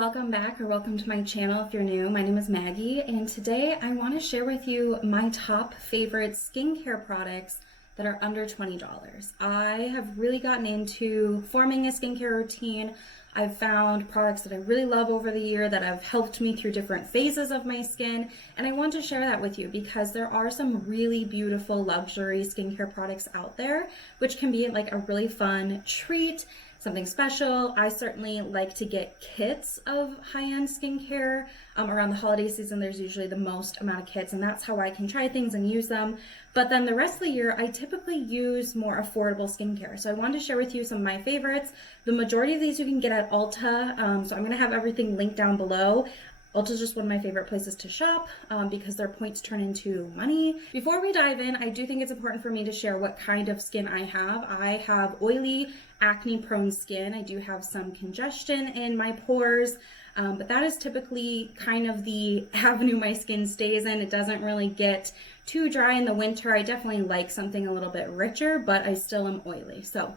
welcome back or welcome to my channel if you're new. My name is Maggie and today I want to share with you my top favorite skincare products that are under $20. I have really gotten into forming a skincare routine. I've found products that I really love over the year that have helped me through different phases of my skin, and I want to share that with you because there are some really beautiful luxury skincare products out there which can be like a really fun treat, something special. I certainly like to get kits of high-end skincare. Around the holiday season, there's usually the most amount of kits, and that's how I can try things and use them. But then the rest of the year, I typically use more affordable skincare. So I wanted to share with you some of my favorites. The majority of these you can get at Ulta, so I'm gonna have everything linked down below. Ulta is just one of my favorite places to shop because their points turn into money. Before we dive in, I do think it's important for me to share what kind of skin I have. I have oily, acne-prone skin. I do have some congestion in my pores, but that is typically kind of the avenue my skin stays in. It doesn't really get too dry in the winter. I definitely like something a little bit richer, but I still am oily. So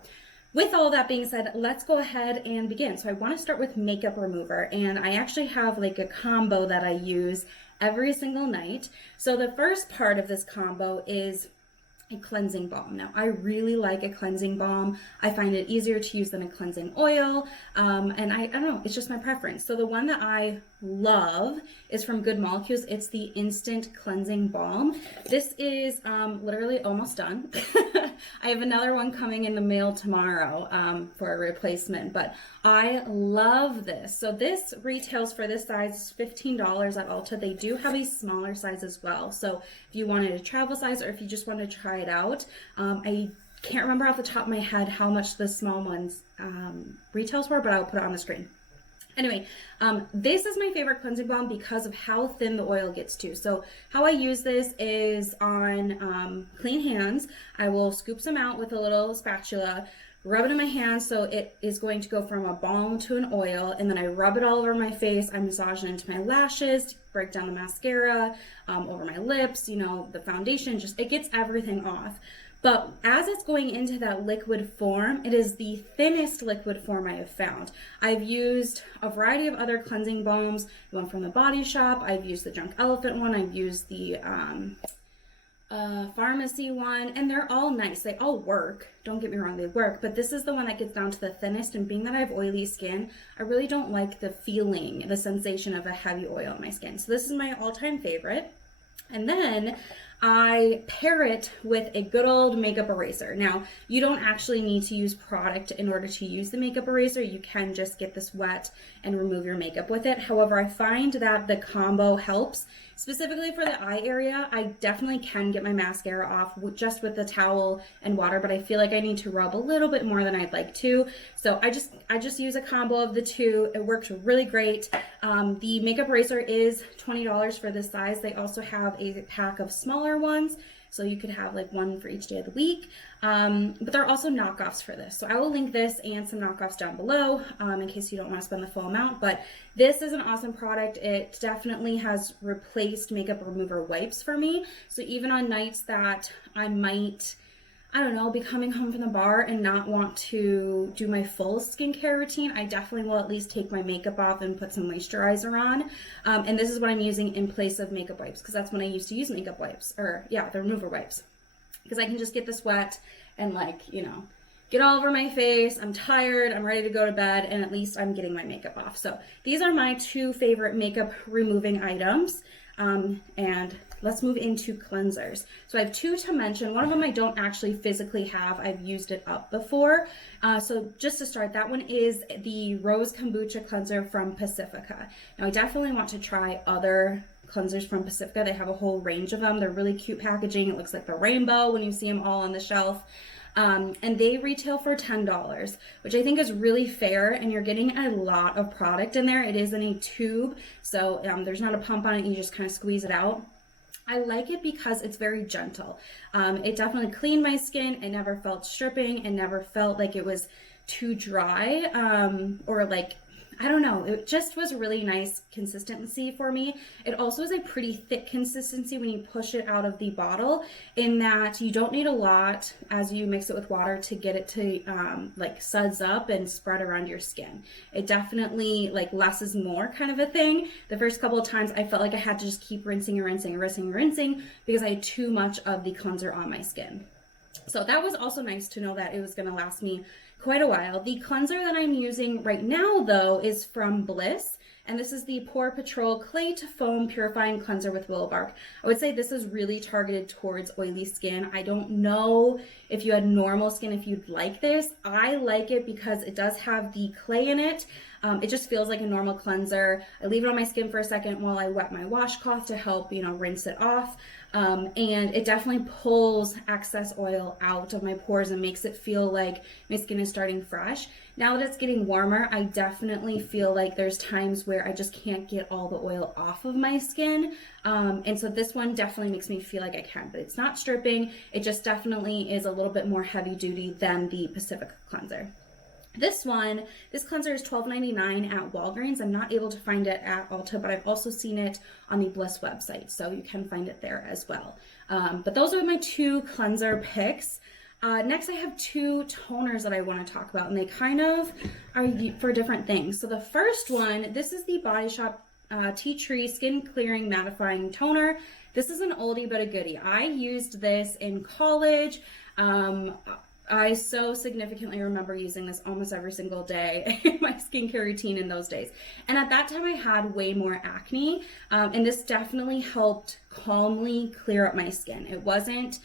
with all that being said, let's go ahead and begin. So I want to start with makeup remover, and I actually have like a combo that I use every single night. So the first part of this combo is a cleansing balm. Now, I really like a cleansing balm. I find it easier to use than a cleansing oil, and I don't know, it's just my preference. So the one that I love is from Good Molecules. It's the Instant Cleansing Balm. This is literally almost done. I have another one coming in the mail tomorrow for a replacement, but I love this. So this retails for this size $15 at Ulta. They do have a smaller size as well. So if you wanted a travel size or if you just wanted to try it out, I can't remember off the top of my head how much the small ones retails for, but I'll put it on the screen. Anyway, this is my favorite cleansing balm because of how thin the oil gets too. So how I use this is on clean hands. I will scoop some out with a little spatula, rub it in my hands so it is going to go from a balm to an oil, and then I rub it all over my face. I massage it into my lashes to break down the mascara, over my lips, you know, the foundation, just it gets everything off. But as it's going into that liquid form, it is the thinnest liquid form I have found. I've used a variety of other cleansing balms, one from the Body Shop, I've used the Drunk Elephant one, I've used the pharmacy one, and they're all nice. They all work. Don't get me wrong, they work, but this is the one that gets down to the thinnest, and being that I have oily skin, I really don't like the feeling, the sensation of a heavy oil on my skin. So this is my all-time favorite. And then I pair it with a good old makeup eraser. Now, you don't actually need to use product in order to use the makeup eraser. You can just get this wet and remove your makeup with it. However, I find that the combo helps. Specifically for the eye area, I definitely can get my mascara off just with the towel and water, but I feel like I need to rub a little bit more than I'd like to. So I just use a combo of the two. It works really great. The makeup eraser is $20 for this size. They also have a pack of smaller ones, so you could have like one for each day of the week. But there are also knockoffs for this. So I will link this and some knockoffs down below in case you don't want to spend the full amount. But this is an awesome product. It definitely has replaced makeup remover wipes for me. So even on nights that I might, I don't know, be coming home from the bar and not want to do my full skincare routine, I definitely will at least take my makeup off and put some moisturizer on. And this is what I'm using in place of makeup wipes, because that's when I used to use makeup wipes, or yeah, the remover wipes. Because I can just get this wet and like, you know, get all over my face. I'm tired, I'm ready to go to bed, and at least I'm getting my makeup off. So these are my two favorite makeup removing items. And let's move into cleansers. So I have two to mention. One of them I don't actually physically have. I've used it up before. So just to start, that one is the Rose Kombucha Cleanser from Pacifica. Now I definitely want to try other cleansers from Pacifica. They have a whole range of them. They're really cute packaging. It looks like the rainbow when you see them all on the shelf. And they retail for $10, which I think is really fair, and you're getting a lot of product in there. It is in a tube, so there's not a pump on it. You just kind of squeeze it out. I like it because it's very gentle. It definitely cleaned my skin. It never felt stripping. It never felt like it was too dry, or like I don't know, it just was a really nice consistency for me. It also is a pretty thick consistency when you push it out of the bottle, in that you don't need a lot as you mix it with water to get it to like suds up and spread around your skin. It definitely, like, less is more kind of a thing. The first couple of times I felt like I had to just keep rinsing and rinsing and rinsing and rinsing because I had too much of the cleanser on my skin. So that was also nice to know that it was going to last me quite a while. The cleanser that I'm using right now, though, is from Bliss, and this is the Pore Patrol Clay to Foam Purifying Cleanser with Willow Bark. I would say this is really targeted towards oily skin. I don't know if you had normal skin if you'd like this. I like it because it does have the clay in it. It just feels like a normal cleanser. I leave it on my skin for a second while I wet my washcloth to help, rinse it off. And it definitely pulls excess oil out of my pores and makes it feel like my skin is starting fresh. Now that it's getting warmer, I definitely feel like there's times where I just can't get all the oil off of my skin. And so this one definitely makes me feel like I can, but it's not stripping. It just definitely is a little bit more heavy duty than the Pacifica cleanser. This cleanser is $12.99 at Walgreens. I'm not able to find it at Ulta, but I've also seen it on the Bliss website, so you can find it there as well. But those are my two cleanser picks. Next, I have two toners that I want to talk about, and they kind of are for different things. So the first one, this is the Body Shop Tea Tree Skin Clearing Mattifying Toner. This is an oldie but a goodie. I used this in college. I so significantly remember using this almost every single day in my skincare routine in those days. And at that time I had way more acne, and this definitely helped calmly clear up my skin. It wasn't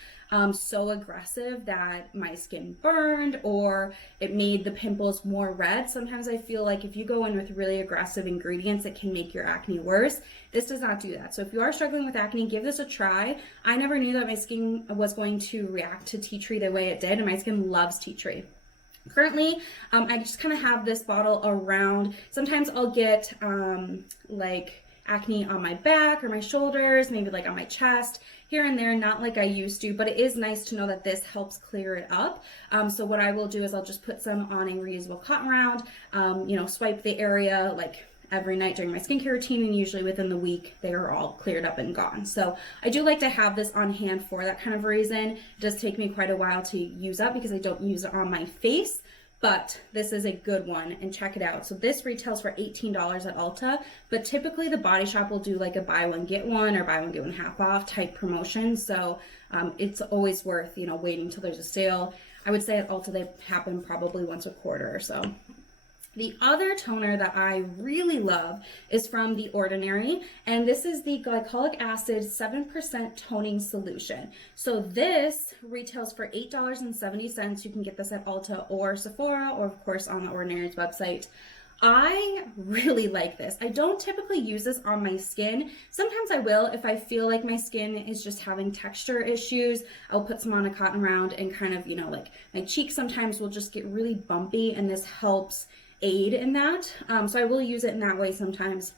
so aggressive that my skin burned or it made the pimples more red. Sometimes I feel like if you go in with really aggressive ingredients, it can make your acne worse. This does not do that. So if you are struggling with acne, give this a try. I never knew that my skin was going to react to tea tree the way it did, and my skin loves tea tree. Currently, I just kind of have this bottle around. Sometimes I'll get like acne on my back or my shoulders, maybe like on my chest, here and there, not like I used to, but it is nice to know that this helps clear it up. So what I will do is I'll just put some on a reusable cotton round, swipe the area like every night during my skincare routine, and usually within the week they are all cleared up and gone. So I do like to have this on hand for that kind of reason. It does take me quite a while to use up because I don't use it on my face, but this is a good one, and check it out. So this retails for $18 at Ulta, but typically the Body Shop will do like a buy one get one or buy one get one half off type promotion. So it's always worth waiting until there's a sale. I would say at Ulta they happen probably once a quarter or so. The other toner that I really love is from The Ordinary, and this is the Glycolic Acid 7% Toning Solution. So this retails for $8.70. You can get this at Ulta or Sephora, or of course on The Ordinary's website. I really like this. I don't typically use this on my skin. Sometimes I will if I feel like my skin is just having texture issues. I'll put some on a cotton round and kind of, like my cheeks sometimes will just get really bumpy, and this helps aid in that. So I will use it in that way sometimes.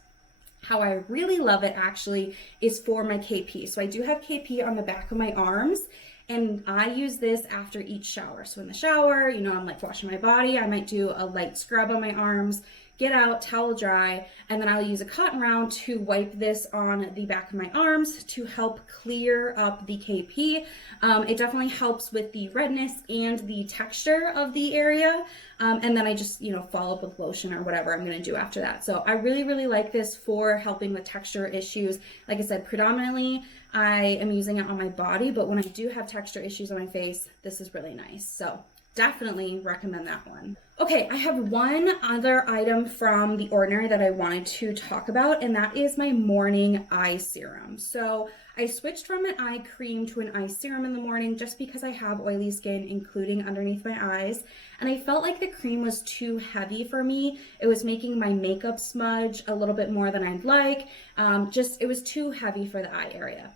How I really love it actually is for my KP. So I do have KP on the back of my arms, and I use this after each shower. So in the shower, I'm like washing my body, I might do a light scrub on my arms, get out, towel dry, and then I'll use a cotton round to wipe this on the back of my arms to help clear up the KP. It definitely helps with the redness and the texture of the area. And then I just, follow up with lotion or whatever I'm going to do after that. So I really, really like this for helping with texture issues. Like I said, predominantly I am using it on my body, but when I do have texture issues on my face, this is really nice. So definitely recommend that one. Okay, I have one other item from The Ordinary that I wanted to talk about, and that is my morning eye serum. So I switched from an eye cream to an eye serum in the morning just because I have oily skin, including underneath my eyes, and I felt like the cream was too heavy for me. It was making my makeup smudge a little bit more than I'd like. It was too heavy for the eye area.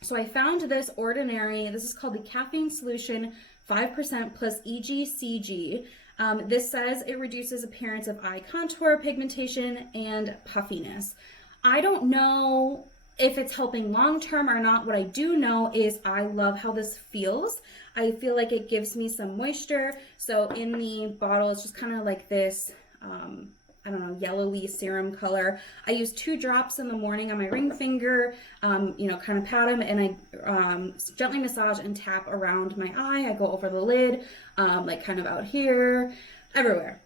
So I found this Ordinary, this is called the Caffeine Solution 5% plus EGCG. This says it reduces appearance of eye contour, pigmentation, and puffiness. I don't know if it's helping long term or not. What I do know is I love how this feels. I feel like it gives me some moisture. So in the bottle, it's just kind of like this I don't know, yellowy serum color. I use 2 drops in the morning on my ring finger, you know, kind of pat them, and I gently massage and tap around my eye. I go over the lid, like kind of out here, everywhere.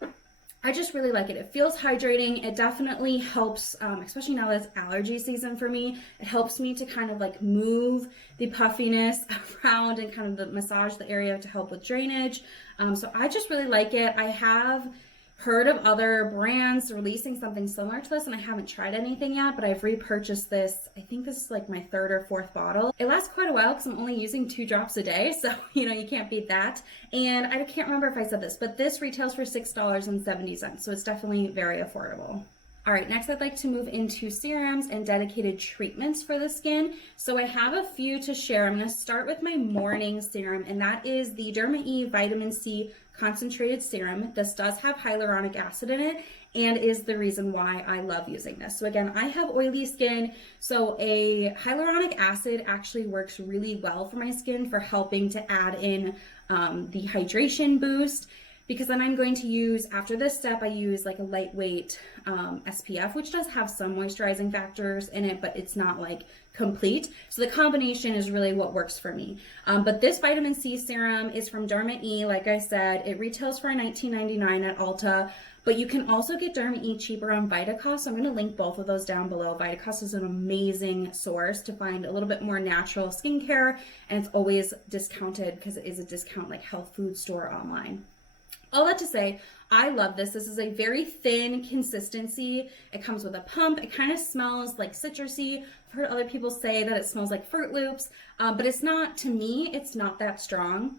I just really like it. It feels hydrating. It definitely helps, especially now that it's allergy season for me, it helps me to kind of like move the puffiness around and kind of massage the area to help with drainage. So I just really like it. I have heard of other brands releasing something similar to this, and I haven't tried anything yet, but I've repurchased this. I think this is like my 3rd or 4th bottle. It lasts quite a while because I'm only using 2 drops a day, so you know, you can't beat that. And I can't remember if I said this, but this retails for $6.70, so it's definitely very affordable. All right, next I'd like to move into serums and dedicated treatments for the skin. So I have a few to share. I'm going to start with my morning serum, and that is the DermaE Vitamin C Concentrated Serum. This does have hyaluronic acid in it and is the reason why I love using this. So again, I have oily skin, so a hyaluronic acid actually works really well for my skin for helping to add in the hydration boost. Because then I'm going to use, after this step, I use like a lightweight SPF, which does have some moisturizing factors in it, but it's not like complete. So the combination is really what works for me. But this vitamin C serum is from DermaE. Like I said, it retails for $19.99 at Ulta, but you can also get DermaE cheaper on Vitacost. So I'm going to link both of those down below. Vitacost is an amazing source to find a little bit more natural skincare, and it's always discounted because it is a discount like health food store online. All that to say, I love this. This is a very thin consistency. It comes with a pump. It kind of smells like citrusy. I've heard other people say that it smells like Fruit Loops, but it's not, to me, it's not that strong.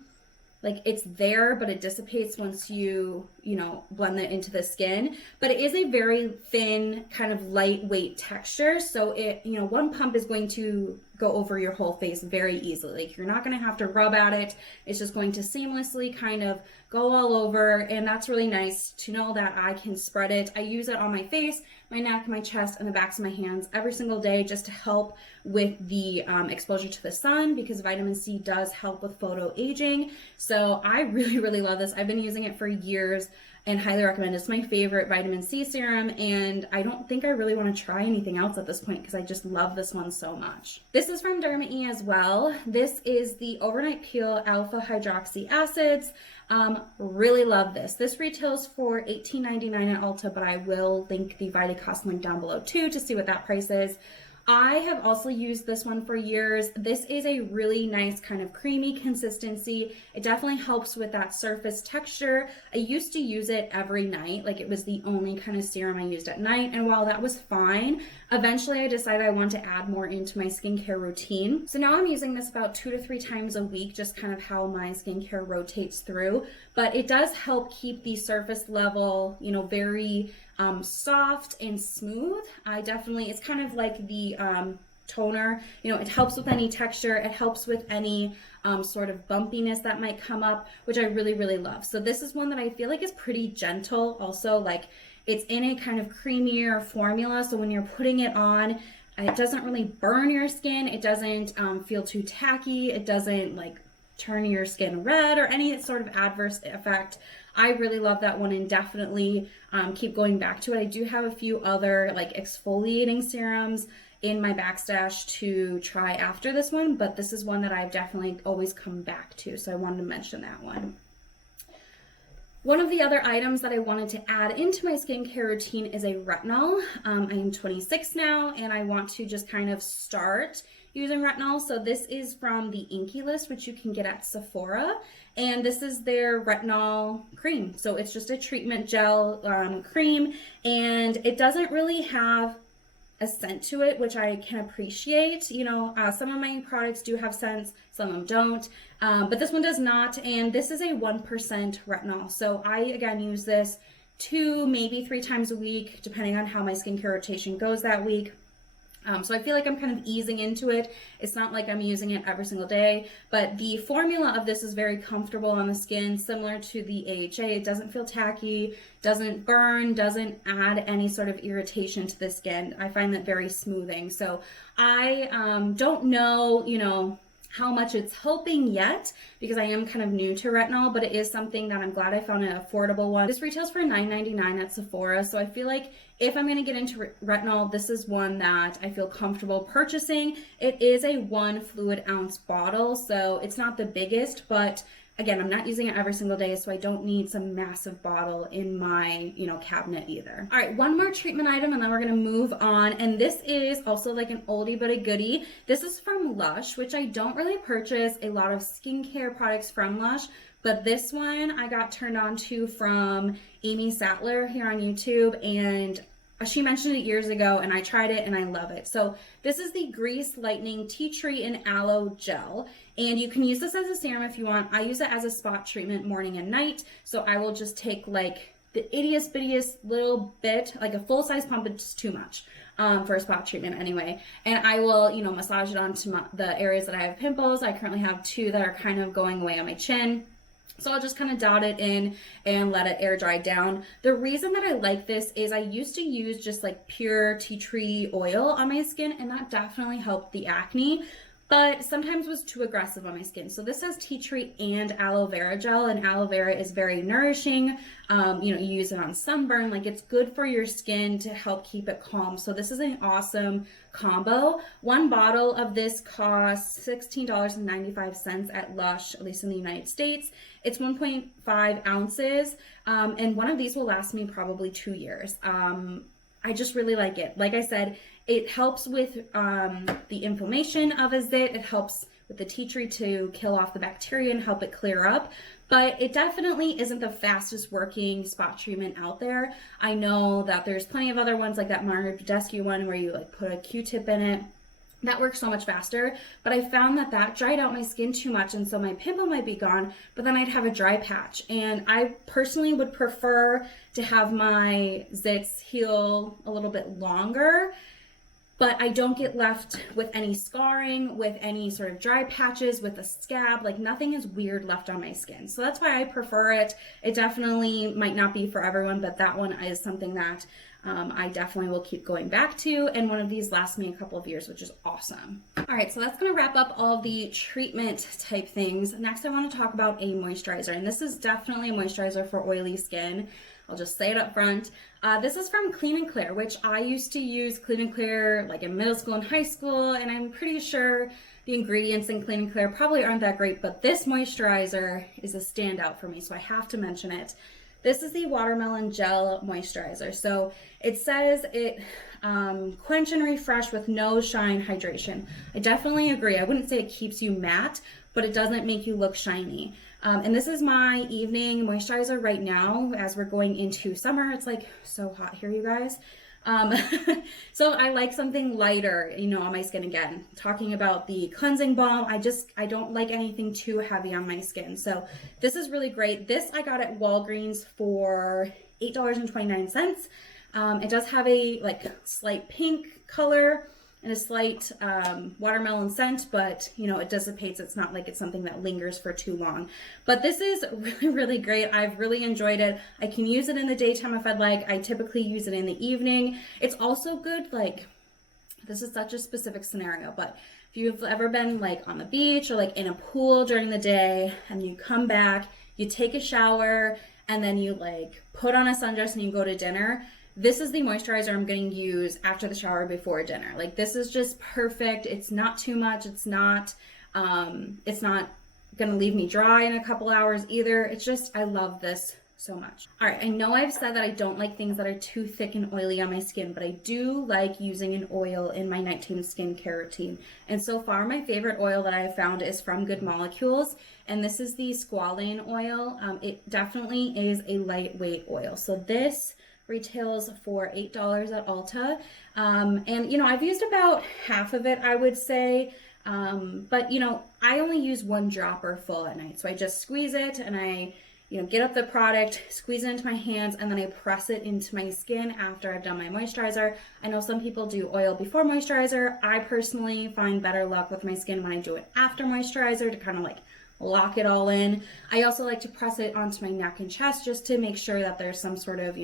Like, it's there, but it dissipates once you know, blend it into the skin. But it is a very thin, kind of lightweight texture. So it, you know, one pump is going to go over your whole face very easily. Like, you're not going to have to rub at it. It's just going to seamlessly kind of go all over. And that's really nice to know that I can spread it. I use it on my face, my neck, my chest, and the backs of my hands every single day just to help with the exposure to the sun, because vitamin C does help with photo aging. So I really, really love this. I've been using it for years and highly recommend it. It's my favorite vitamin C serum, and I don't think I really want to try anything else at this point because I just love this one so much. This is from DermaE as well. This is the Overnight Peel Alpha Hydroxy Acids. Really love this. This retails for $18.99 at Ulta, but I will link the Vitacost link down below too to see what that price is. I have also used this one for years. This is a really nice kind of creamy consistency. It definitely helps with that surface texture. I used to use it every night. Like, it was the only kind of serum I used at night. And while that was fine, eventually I decided I want to add more into my skincare routine. So now I'm using this about 2 to 3 times a week, just kind of how my skincare rotates through. But it does help keep the surface level, you know, very soft and smooth. It's kind of like the toner, you know, it helps with any texture, it helps with any sort of bumpiness that might come up, which I really, really love. So this is one that I feel like is pretty gentle. Also, like, it's in a kind of creamier formula, so when you're putting it on, it doesn't really burn your skin, it doesn't feel too tacky, it doesn't like turn your skin red or any sort of adverse effect. I really love that one and definitely keep going back to it. I do have a few other like exfoliating serums in my backstash to try after this one, but this is one that I've definitely always come back to, so I wanted to mention that one. One of the other items that I wanted to add into my skincare routine is a retinol. I am 26 now, and I want to just kind of start using retinol. So this is from the Inkey list, which you can get at Sephora, and this is their retinol cream. So it's just a treatment gel cream, and it doesn't really have a scent to it, which I can appreciate. You know, some of my products do have scents, some of them don't, but this one does not, and this is a 1% retinol. So I, again, use this 2, maybe 3 times a week, depending on how my skincare rotation goes that week. So I feel like I'm kind of easing into it. It's not like I'm using it every single day, but the formula of this is very comfortable on the skin, similar to the AHA. It doesn't feel tacky, doesn't burn, doesn't add any sort of irritation to the skin. I find that very smoothing. So I don't know, you know, how much it's helping yet, because I am kind of new to retinol, but it is something that I'm glad I found an affordable one. This retails for $9.99 at Sephora, so I feel like if I'm going to get into retinol, this is one that I feel comfortable purchasing. It is a 1 fluid ounce bottle, so it's not the biggest, but again, I'm not using it every single day, so I don't need some massive bottle in my, cabinet either. All right, one more treatment item and then we're gonna move on. And this is also like an oldie but a goodie. This is from Lush, which I don't really purchase a lot of skincare products from Lush, but this one I got turned on to from Amy Sattler here on YouTube, and she mentioned it years ago and I tried it and I love it. So this is the Grease Lightening Tea Tree and Aloe Gel. And you can use this as a serum if you want. I use it as a spot treatment morning and night. So I will just take like the ittiest bittiest little bit, like a full size pump, it's too much for a spot treatment anyway. And I will, massage it onto the areas that I have pimples. I currently have 2 that are kind of going away on my chin. So I'll just kind of dot it in and let it air dry down. The reason that I like this is I used to use just like pure tea tree oil on my skin, and that definitely helped the acne, but sometimes was too aggressive on my skin. So this has tea tree and aloe vera gel, and aloe vera is very nourishing. You use it on sunburn, like it's good for your skin to help keep it calm. So this is an awesome combo. One bottle of this costs $16.95 at Lush, at least in the United States. It's 1.5 ounces, and one of these will last me probably 2 years. I just really like it. Like I said, it helps with the inflammation of a zit. It helps with the tea tree to kill off the bacteria and help it clear up. But it definitely isn't the fastest working spot treatment out there. I know that there's plenty of other ones like that Mario Badescu one where you like put a Q-tip in it. That works so much faster, but I found that dried out my skin too much, and so my pimple might be gone, but then I'd have a dry patch. And I personally would prefer to have my zits heal a little bit longer, but I don't get left with any scarring, with any sort of dry patches, with a scab, like nothing is weird left on my skin. So that's why I prefer it. It definitely might not be for everyone, but that one is something that I definitely will keep going back to, and one of these lasts me a couple of years, which is awesome. All right, so that's gonna wrap up all of the treatment type things. Next, I wanna talk about a moisturizer, and this is definitely a moisturizer for oily skin. I'll just say it up front. This is from Clean & Clear, which I used to use Clean & Clear like in middle school and high school, and I'm pretty sure the ingredients in Clean & Clear probably aren't that great, but this moisturizer is a standout for me, so I have to mention it. This is the Watermelon Gel Moisturizer. So it says it quench and refresh with no shine hydration. I definitely agree. I wouldn't say it keeps you matte, but it doesn't make you look shiny. And this is my evening moisturizer right now as we're going into summer. It's like so hot here, you guys. So I like something lighter, on my skin. Again, talking about the cleansing balm, I don't like anything too heavy on my skin. So this is really great. This I got at Walgreens for $8.29. It does have a slight pink color and a slight watermelon scent, but it dissipates. It's not like it's something that lingers for too long. But this is really, really great. I've really enjoyed it. I can use it in the daytime if I'd like. I typically use it in the evening. It's also good, this is such a specific scenario, but if you've ever been on the beach or in a pool during the day and you come back, you take a shower, and then you put on a sundress and you go to dinner, this is the moisturizer I'm going to use after the shower before dinner. This is just perfect. It's not too much. It's not going to leave me dry in a couple hours either. It's just, I love this so much. All right, I know I've said that I don't like things that are too thick and oily on my skin, but I do like using an oil in my nighttime skincare routine. And so far, my favorite oil that I have found is from Good Molecules, and this is the Squalene oil. It definitely is a lightweight oil. So this retails for $8 at Ulta. And I've used about half of it, I would say. But I only use 1 dropper full at night. So I just squeeze it and I, get up the product, squeeze it into my hands, and then I press it into my skin after I've done my moisturizer. I know some people do oil before moisturizer. I personally find better luck with my skin when I do it after moisturizer to kind of lock it all in. I also like to press it onto my neck and chest just to make sure that there's some sort of,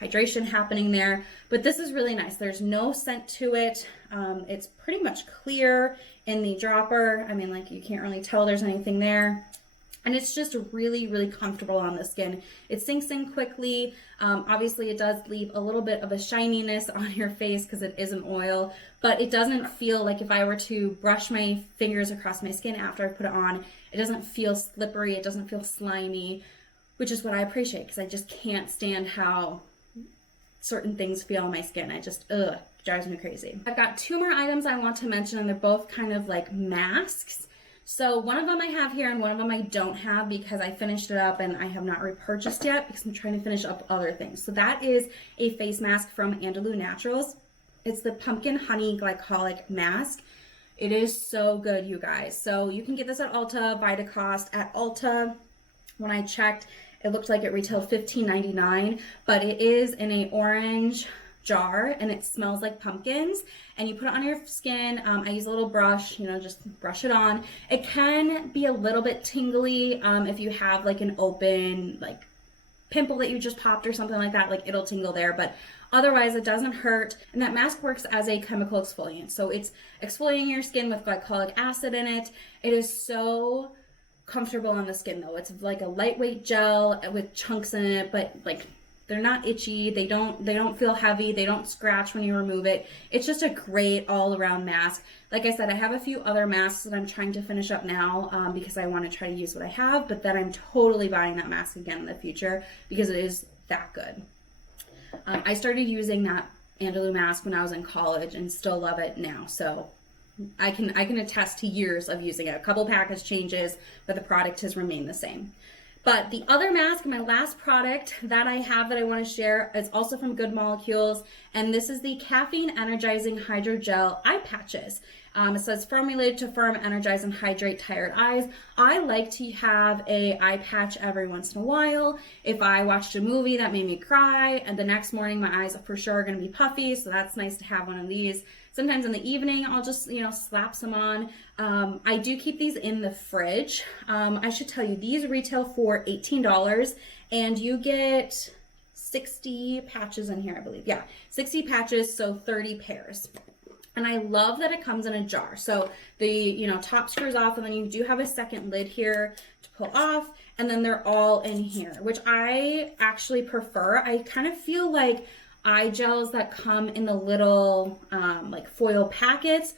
hydration happening there. But this is really nice. There's no scent to it. It's pretty much clear in the dropper. I mean, like, you can't really tell there's anything there. And it's just really, really comfortable on the skin. It sinks in quickly. Obviously, it does leave a little bit of a shininess on your face because it is an oil, but it doesn't feel like, if I were to brush my fingers across my skin after I put it on, it doesn't feel slippery, it doesn't feel slimy, which is what I appreciate, because I just can't stand how certain things feel on my skin. I just, drives me crazy. I've got two more items I want to mention, and they're both kind of like masks. So one of them I have here and one of them I don't have because I finished it up and I have not repurchased yet because I'm trying to finish up other things. So that is a face mask from Andalou Naturals. It's the Pumpkin Honey Glycolic Mask. It is so good, you guys. So you can get this at Ulta, Vitacost. At Ulta, when I checked, it looked like it retailed $15.99, but it is in a orange jar and it smells like pumpkins, and you put it on your skin. I use a little brush, just brush it on. It can be a little bit tingly if you have like an open like pimple that you just popped or something like that, like it'll tingle there, but otherwise it doesn't hurt. And that mask works as a chemical exfoliant, so it's exfoliating your skin with glycolic acid in it. It is so comfortable on the skin though. It's like a lightweight gel with chunks in it, but like they're not itchy, they don't feel heavy, they don't scratch when you remove it. It's just a great all-around mask. Like I said, I have a few other masks that I'm trying to finish up now because I want to try to use what I have, but then I'm totally buying that mask again in the future because it is that good. I started using that Andalou mask when I was in college and still love it now, so I can attest to years of using it. A couple package changes, but the product has remained the same. But the other mask, my last product that I have that I want to share, is also from Good Molecules, and this is the Caffeine Energizing Hydrogel Eye Patches. It says formulated to firm, energize, and hydrate tired eyes. I like to have a eye patch every once in a while. If I watched a movie that made me cry, and the next morning my eyes for sure are going to be puffy, so that's nice to have one of these. Sometimes in the evening, I'll just, slap some on. I do keep these in the fridge. I should tell you, these retail for $18, and you get 60 patches in here, I believe. Yeah, 60 patches, so 30 pairs. And I love that it comes in a jar. So the, top screws off, and then you do have a second lid here to pull off, and then they're all in here, which I actually prefer. I kind of feel like eye gels that come in the little like foil packets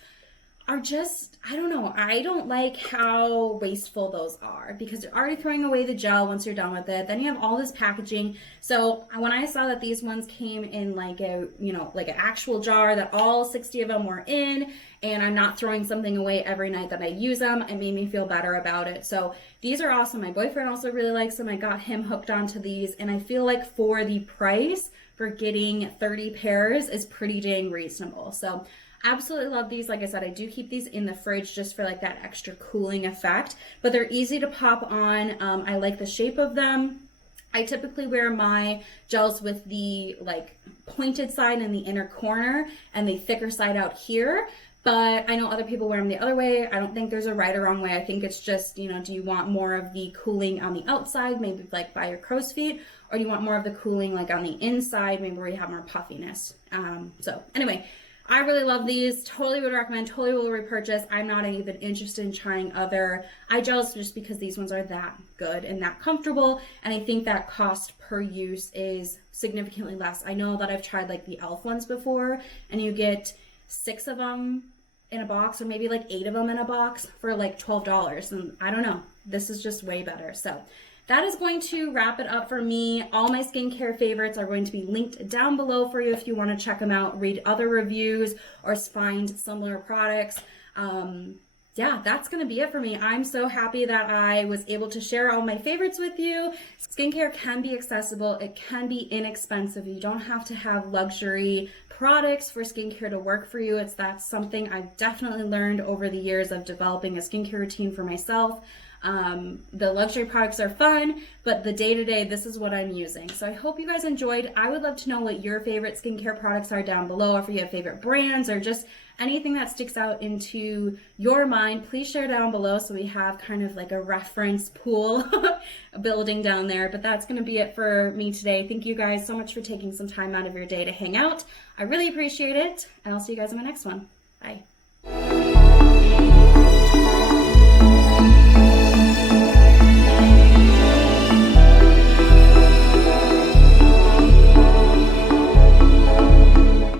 are just, I don't know, I don't like how wasteful those are because you're already throwing away the gel once you're done with it. Then you have all this packaging. So when I saw that these ones came in like a, like an actual jar that all 60 of them were in, and I'm not throwing something away every night that I use them, it made me feel better about it. So these are awesome. My boyfriend also really likes them. I got him hooked onto these, and I feel like for the price for getting 30 pairs is pretty dang reasonable. So absolutely love these. Like I said, I do keep these in the fridge just for like that extra cooling effect, but they're easy to pop on. I like the shape of them. I typically wear my gels with the like pointed side in the inner corner and the thicker side out here, but I know other people wear them the other way. I don't think there's a right or wrong way. I think it's just, do you want more of the cooling on the outside, maybe like by your crow's feet, or do you want more of the cooling like on the inside, maybe where you have more puffiness? So anyway, I really love these. Totally would recommend, totally will repurchase. I'm not even interested in trying other eye gels just because these ones are that good and that comfortable. And I think that cost per use is significantly less. I know that I've tried like the e.l.f. ones before, and you get 6 of them in a box, or maybe like 8 of them in a box for like $12. And I don't know, this is just way better. So that is going to wrap it up for me. All my skincare favorites are going to be linked down below for you if you want to check them out, read other reviews, or find similar products. Yeah, that's going to be it for me. I'm so happy that I was able to share all my favorites with you. Skincare can be accessible. It can be inexpensive. You don't have to have luxury products for skincare to work for you. That's something I've definitely learned over the years of developing a skincare routine for myself. The luxury products are fun, but the day-to-day, this is what I'm using. So I hope you guys enjoyed. I would love to know what your favorite skincare products are down below, if you have favorite brands or just anything that sticks out into your mind. Please share down below so we have kind of like a reference pool building down there. But that's going to be it for me today. Thank you guys so much for taking some time out of your day to hang out. I really appreciate it, and I'll see you guys in my next one. Bye.